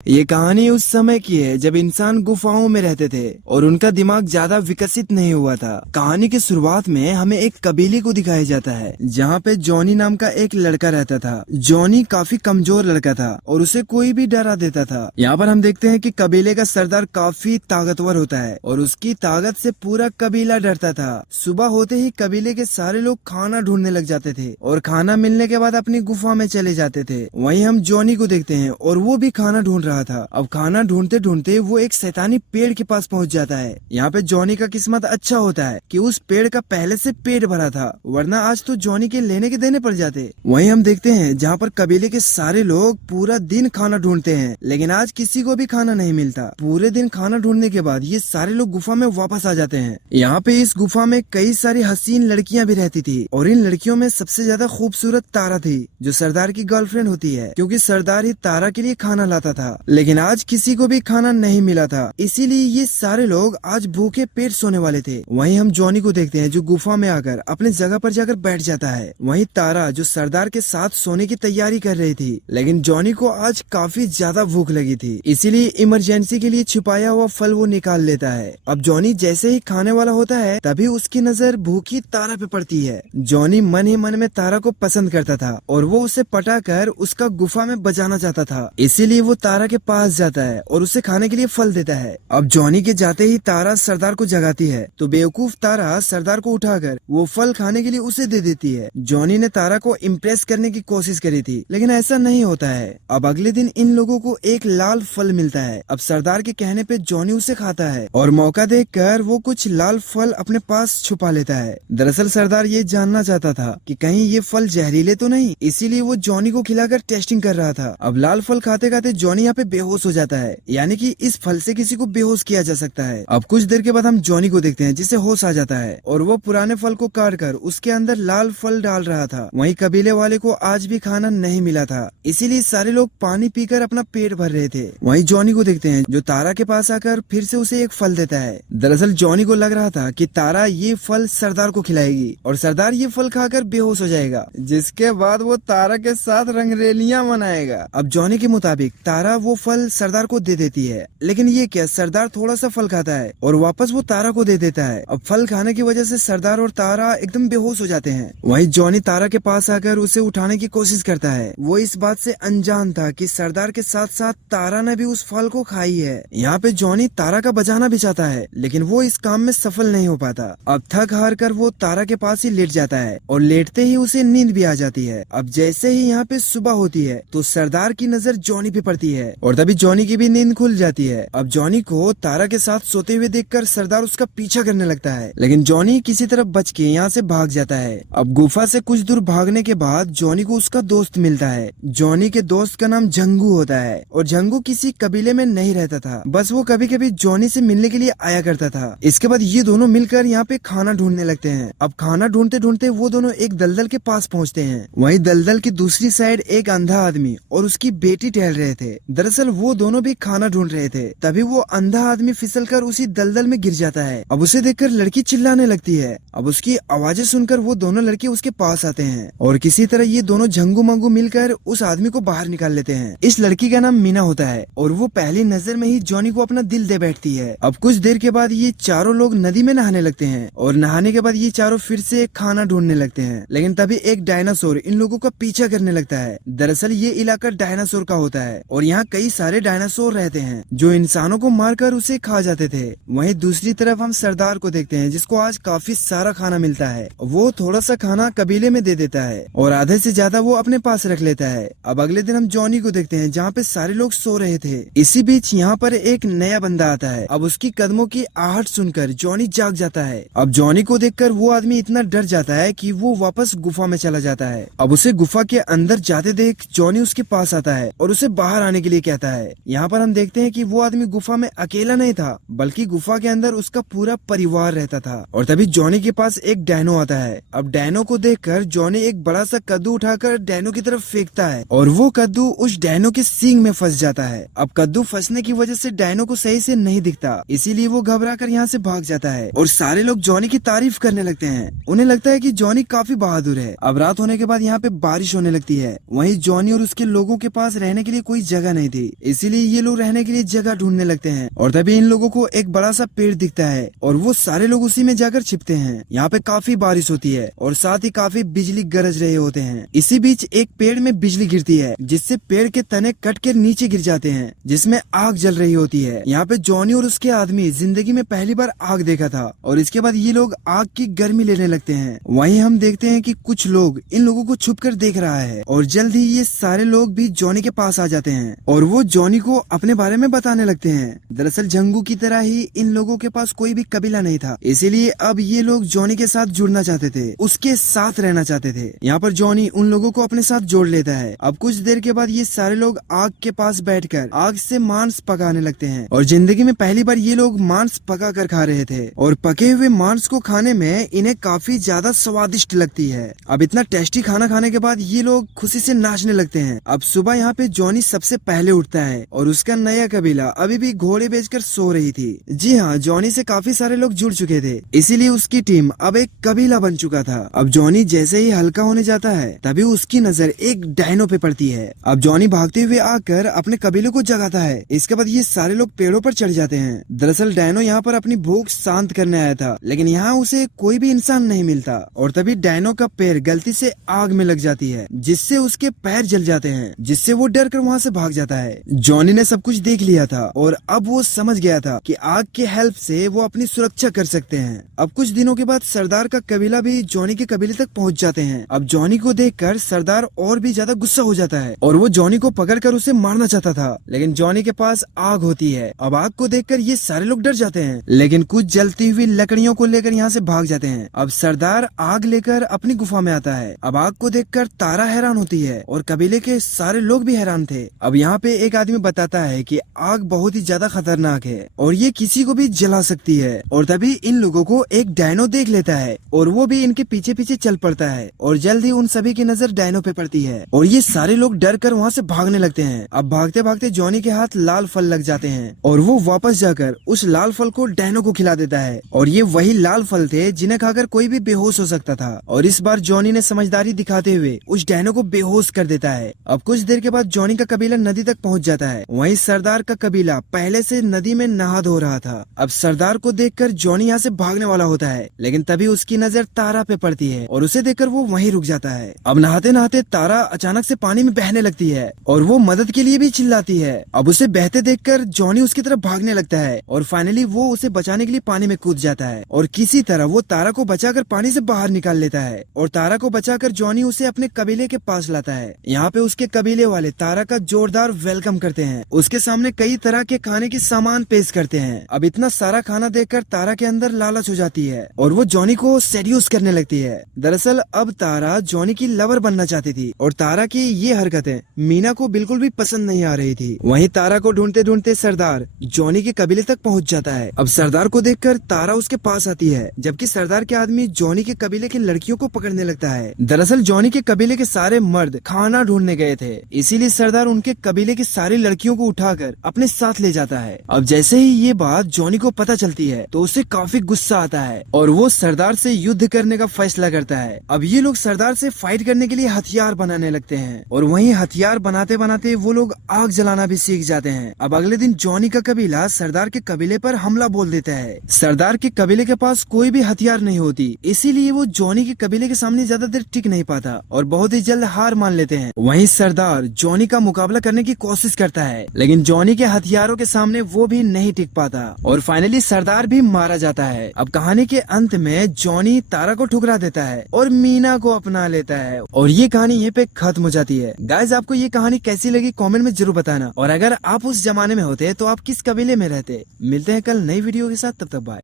ये कहानी उस समय की है जब इंसान गुफाओं में रहते थे और उनका दिमाग ज्यादा विकसित नहीं हुआ था। कहानी की शुरुआत में हमें एक कबीले को दिखाया जाता है जहाँ पे जॉनी नाम का एक लड़का रहता था। जॉनी काफी कमजोर लड़का था और उसे कोई भी डरा देता था। यहाँ पर हम देखते हैं कि कबीले का सरदार काफी ताकतवर होता है और उसकी ताकत से पूरा कबीला डरता था। सुबह होते ही कबीले के सारे लोग खाना ढूंढने लग जाते थे और खाना मिलने के बाद अपनी गुफा में चले जाते थे। वहीं हम जॉनी को देखते हैं और वो भी खाना ढूंढ रहा था। अब खाना ढूंढते ढूंढते वो एक शैतानी पेड़ के पास पहुंच जाता है। यहाँ पे जॉनी का किस्मत अच्छा होता है कि उस पेड़ का पहले से पेट भरा था, वरना आज तो जॉनी के लेने के देने पड़ जाते। वहीं हम देखते हैं जहाँ पर कबीले के सारे लोग पूरा दिन खाना ढूंढते हैं, लेकिन आज किसी को भी खाना नहीं मिलता। पूरे दिन खाना ढूंढने के बाद ये सारे लोग गुफा में वापस आ जाते हैं। यहाँ पे इस गुफा में कई सारी हसीन लड़कियां भी रहती थी और इन लड़कियों में सबसे ज्यादा खूबसूरत तारा थी, जो सरदार की गर्लफ्रेंड होती है, क्योंकि सरदार ही तारा के लिए खाना लाता था। लेकिन आज किसी को भी खाना नहीं मिला था, इसीलिए ये सारे लोग आज भूखे पेट सोने वाले थे। वहीं हम जॉनी को देखते हैं जो गुफा में आकर अपनी जगह पर जाकर बैठ जाता है। वहीं तारा जो सरदार के साथ सोने की तैयारी कर रही थी, लेकिन जॉनी को आज काफी ज्यादा भूख लगी थी, इसीलिए इमरजेंसी के लिए छुपाया हुआ फल वो निकाल लेता है। अब जॉनी जैसे ही खाने वाला होता है तभी उसकी नजर भूखी तारा पे पड़ती है। जॉनी मन ही मन में तारा को पसंद करता था और वो उसे पटाकर उसका गुफा में बजाना चाहता था, इसीलिए वो तारा के पास जाता है और उसे खाने के लिए फल देता है। अब जॉनी के जाते ही तारा सरदार को जगाती है, तो बेवकूफ तारा सरदार को उठाकर वो फल खाने के लिए उसे दे देती है। जॉनी ने तारा को इम्प्रेस करने की कोशिश करी थी, लेकिन ऐसा नहीं होता है। अब अगले दिन इन लोगों को एक लाल फल मिलता है। अब सरदार के कहने पे जॉनी उसे खाता है और मौका देखकर वो कुछ लाल फल अपने पास छुपा लेता है। दरअसल सरदार ये जानना चाहता था कि कहीं ये फल जहरीले तो नहीं, इसीलिए वो जॉनी को खिलाकर टेस्टिंग कर रहा था। अब लाल फल खाते खाते जॉनी यहाँ पे बेहोश हो जाता है, यानी कि इस फल से किसी को बेहोश किया जा सकता है। अब कुछ देर के बाद हम जॉनी को देखते हैं जिसे होश आ जाता है और वो पुराने फल को काट कर उसके अंदर लाल फल डाल रहा था। वहीं कबीले वाले को आज भी खाना नहीं मिला था, इसीलिए सारे लोग पानी पीकर अपना पेट भर रहे थे। वहीं जॉनी को देखते हैं जो तारा के पास आकर फिर से उसे एक फल देता है। दरअसल जॉनी को लग रहा था कि तारा ये फल सरदार को खिलाएगी और सरदार ये फल खाकर बेहोश हो जाएगा, जिसके बाद वो तारा के साथ रंगरेलियां मनाएगा। अब जॉनी के मुताबिक तारा वो फल सरदार को दे देती है, लेकिन ये क्या, सरदार थोड़ा सा फल खाता है और वापस वो तारा को दे देता है। अब फल खाने की वजह से सरदार और तारा एकदम बेहोश हो जाते हैं। वहीं जॉनी तारा के पास आकर उसे उठाने की कोशिश करता है। वो इस बात से अनजान था कि सरदार के साथ साथ तारा ने भी उस फल को खाई है। यहाँ पे जॉनी तारा का बचाना भी चाहता है, लेकिन वो इस काम में सफल नहीं हो पाता। अब थक हार कर वो तारा के पास ही लेट जाता है और लेटते ही उसे नींद भी आ जाती है। अब जैसे ही यहाँ पे सुबह होती है तो सरदार की नजर जॉनी पे पड़ती है और तभी जॉनी की भी नींद खुल जाती है। अब जॉनी को तारा के साथ सोते हुए देखकर सरदार उसका पीछा करने लगता है, लेकिन जॉनी किसी तरफ बच के यहाँ से भाग जाता है। अब गुफा से कुछ दूर भागने के बाद जॉनी को उसका दोस्त मिलता है। जॉनी के दोस्त का नाम झंगू होता है और झंगू किसी कबीले में नहीं रहता था, बस वो कभी कभी जॉनी से मिलने के लिए आया करता था। इसके बाद ये दोनों मिलकर यहाँ पे खाना ढूंढने लगते हैं। अब खाना ढूंढते ढूंढते वो दोनों एक दलदल के पास पहुँचते हैं। वहीं दलदल की दूसरी साइड एक अंधा आदमी और उसकी बेटी टहल रहे थे। दरअसल वो दोनों भी खाना ढूंढ रहे थे, तभी वो अंधा आदमी फिसलकर उसी दलदल में गिर जाता है। अब उसे देखकर लड़की चिल्लाने लगती है। अब उसकी आवाजें सुनकर वो दोनों लड़के उसके पास आते हैं और किसी तरह ये दोनों झंगू मंगू मिलकर उस आदमी को बाहर निकाल लेते हैं। इस लड़की का नाम मीना होता है और वो पहली नजर में ही जॉनी को अपना दिल दे बैठती है। अब कुछ देर के बाद ये चारों लोग नदी में नहाने लगते हैं और नहाने के बाद ये चारों फिर से खाना ढूंढने लगते हैं, लेकिन तभी एक डायनासोर इन लोगों का पीछा करने लगता है। दरअसल ये इलाका डायनासोर का होता है और यहाँ कई सारे डायनासोर रहते हैं जो इंसानों को मारकर उसे खा जाते थे। वहीं दूसरी तरफ हम सरदार को देखते हैं जिसको आज काफी सारा खाना मिलता है। वो थोड़ा सा खाना कबीले में दे देता है और आधे से ज्यादा वो अपने पास रख लेता है। अब अगले दिन हम जॉनी को देखते हैं जहाँ पे सारे लोग सो रहे थे। इसी बीच यहाँ पर एक नया बंदा आता है। अब उसकी कदमों की आहट सुनकर जॉनी जाग जाता है। अब जॉनी को देखकर वो आदमी इतना डर जाता है कि वो वापस गुफा में चला जाता है। अब उसे गुफा के अंदर जाते देख जॉनी उसके पास आता है और उसे बाहर आने के लिए कहता है। यहाँ पर हम देखते हैं कि वो आदमी गुफा में अकेला नहीं था, बल्कि गुफा के अंदर उसका पूरा परिवार रहता था। और तभी जॉनी के पास एक डायनो आता है। अब डायनो को देखकर जॉनी एक बड़ा सा कद्दू उठाकर डायनो की तरफ फेंकता है और वो कद्दू उस डायनो के सींग में फंस जाता है। अब कद्दू फंसने की वजह से डायनो को सही से नहीं दिखता, इसीलिए वो घबरा कर यहाँ से भाग जाता है और सारे लोग जॉनी की तारीफ करने लगते हैं। उन्हें लगता है कि जॉनी काफी बहादुर है। अब रात होने के बाद यहाँ पे बारिश होने लगती है। वहीं जॉनी और उसके लोगों के पास रहने के लिए कोई जगह नहीं नहीं थी, इसीलिए ये लोग रहने के लिए जगह ढूंढने लगते हैं। और तभी इन लोगों को एक बड़ा सा पेड़ दिखता है और वो सारे लोग उसी में जाकर छिपते हैं। यहाँ पे काफी बारिश होती है और साथ ही काफी बिजली गरज रहे होते हैं। इसी बीच एक पेड़ में बिजली गिरती है, जिससे पेड़ के तने कट के नीचे गिर जाते हैं, जिसमें आग जल रही होती है। यहाँ पे जॉनी और उसके आदमी जिंदगी में पहली बार आग देखा था और इसके बाद ये लोग आग की गर्मी लेने लगते हैं। वहीं हम देखते हैं कि कुछ लोग इन लोगों को छुप कर देख रहा है और जल्द ही ये सारे लोग भी जॉनी के पास आ जाते हैं और वो जॉनी को अपने बारे में बताने लगते हैं। दरअसल जंगू की तरह ही इन लोगों के पास कोई भी कबीला नहीं था, इसीलिए अब ये लोग जॉनी के साथ जुड़ना चाहते थे, उसके साथ रहना चाहते थे। यहाँ पर जॉनी उन लोगों को अपने साथ जोड़ लेता है। अब कुछ देर के बाद ये सारे लोग आग के पास बैठकर आग से मांस पकाने लगते हैं और जिंदगी में पहली बार ये लोग मांस पका कर खा रहे थे और पके हुए मांस को खाने में इन्हें काफी ज्यादा स्वादिष्ट लगती है। अब इतना टेस्टी खाना खाने के बाद ये लोग खुशी से नाचने लगते हैं। अब सुबह यहाँ पे जॉनी सबसे पहले उठता है और उसका नया कबीला अभी भी घोड़े बेचकर सो रही थी। जी हाँ, जॉनी से काफी सारे लोग जुड़ चुके थे, इसीलिए उसकी टीम अब एक कबीला बन चुका था। अब जॉनी जैसे ही हल्का होने जाता है तभी उसकी नजर एक डायनो पे पड़ती है। अब जॉनी भागते हुए आकर अपने कबीले को जगाता है। इसके बाद ये सारे लोग पेड़ों पर चढ़ जाते हैं। दरअसल डायनो यहाँ पर अपनी भूख शांत करने आया था, लेकिन यहाँ उसे कोई भी इंसान नहीं मिलता और तभी डायनो का पैर गलती से आग में लग जाती है, जिससे उसके पैर जल जाते हैं, जिससे वो डर कर वहाँ से भाग जाता है। जॉनी ने सब कुछ देख लिया था और अब वो समझ गया था कि आग के हेल्प से वो अपनी सुरक्षा कर सकते हैं। अब कुछ दिनों के बाद सरदार का कबीला भी जॉनी के कबीले तक पहुँच जाते हैं। अब जॉनी को देखकर सरदार और भी ज्यादा गुस्सा हो जाता है और वो जॉनी को पकड़कर उसे मारना चाहता था, लेकिन जॉनी के पास आग होती है। अब आग को देखकर ये सारे लोग डर जाते हैं, लेकिन कुछ जलती हुई लकड़ियों को लेकर यहाँ से भाग जाते हैं। अब सरदार आग लेकर अपनी गुफा में आता है। अब आग को देखकर तारा हैरान होती है और कबीले के सारे लोग भी हैरान थे। अब यहाँ पे एक आदमी बताता है कि आग बहुत ही ज्यादा खतरनाक है और ये किसी को भी जला सकती है। और तभी इन लोगों को एक डायनो देख लेता है और वो भी इनके पीछे पीछे चल पड़ता है और जल्द ही उन सभी की नजर डायनो पे पड़ती है और ये सारे लोग डर कर वहाँ से भागने लगते हैं। अब भागते भागते जॉनी के हाथ लाल फल लग जाते हैं और वो वापस जाकर उस लाल फल को डायनो को खिला देता है और ये वही लाल फल थे जिन्हें खाकर कोई भी बेहोश हो सकता था। और इस बार जॉनी ने समझदारी दिखाते हुए उस डायनो को बेहोश कर देता है। अब कुछ देर के बाद जॉनी का कबीला नदी तक पहुंच जाता है। वहीं सरदार का कबीला पहले से नदी में नहा धो रहा था। अब सरदार को देखकर जॉनी यहाँ से भागने वाला होता है, लेकिन तभी उसकी नजर तारा पे पड़ती है और उसे देखकर वो वहीं रुक जाता है। अब नहाते नहाते तारा अचानक से पानी में बहने लगती है और वो मदद के लिए भी चिल्लाती है। अब उसे बहते देखकर जॉनी उसकी तरफ भागने लगता है और फाइनली वो उसे बचाने के लिए पानी में कूद जाता है और किसी तरह वो तारा को बचाकर पानी से बाहर निकाल लेता है और तारा को बचाकर जॉनी उसे अपने कबीले के पास लाता है। यहाँ पे उसके कबीले वाले तारा का जोरदार वेलकम करते हैं, उसके सामने कई तरह के खाने के सामान पेश करते हैं। अब इतना सारा खाना देखकर तारा के अंदर लालच हो जाती है और वो जॉनी को सेड्यूस करने लगती है। दरअसल अब तारा जॉनी की लवर बनना चाहती थी और तारा की ये हरकतें मीना को बिल्कुल भी पसंद नहीं आ रही थी। वहीं तारा को ढूंढते ढूंढते सरदार जॉनी के कबीले तक पहुंच जाता है। अब सरदार को देखकर तारा उसके पास आती है, जबकि सरदार के आदमी जॉनी के कबीले की लड़कियों को पकड़ने लगता है। दरअसल जॉनी के कबीले के सारे मर्द खाना ढूंढने गए थे, इसीलिए सरदार उनके कबीले की सारी लड़कियों को उठाकर अपने साथ ले जाता है। अब जैसे ही ये बात जॉनी को पता चलती है तो उसे काफी गुस्सा आता है और वो सरदार से युद्ध करने का फैसला करता है। अब ये लोग सरदार से फाइट करने के लिए हथियार बनाने लगते हैं और वहीं हथियार बनाते बनाते वो लोग आग जलाना भी सीख जाते हैं। अब अगले दिन जॉनी का कबीला सरदार के कबीले पर हमला बोल देता है। सरदार के कबीले के पास कोई भी हथियार नहीं होती, इसीलिए वो जॉनी के कबीले के सामने ज्यादा देर टिक नहीं पाता और बहुत ही जल्द हार मान लेते हैं। वहीं सरदार जॉनी का मुकाबला करने की कोशिश करता है, लेकिन जॉनी के हथियारों के सामने वो भी नहीं टिक पाता और फाइनली सरदार भी मारा जाता है। अब कहानी के अंत में जॉनी तारा को ठुकरा देता है और मीना को अपना लेता है और ये कहानी यहीं पे खत्म हो जाती है। गाइस, आपको ये कहानी कैसी लगी कमेंट में जरूर बताना और अगर आप उस जमाने में होते तो आप किस कबीले में रहते। मिलते हैं कल नई वीडियो के साथ, तब तक बाय।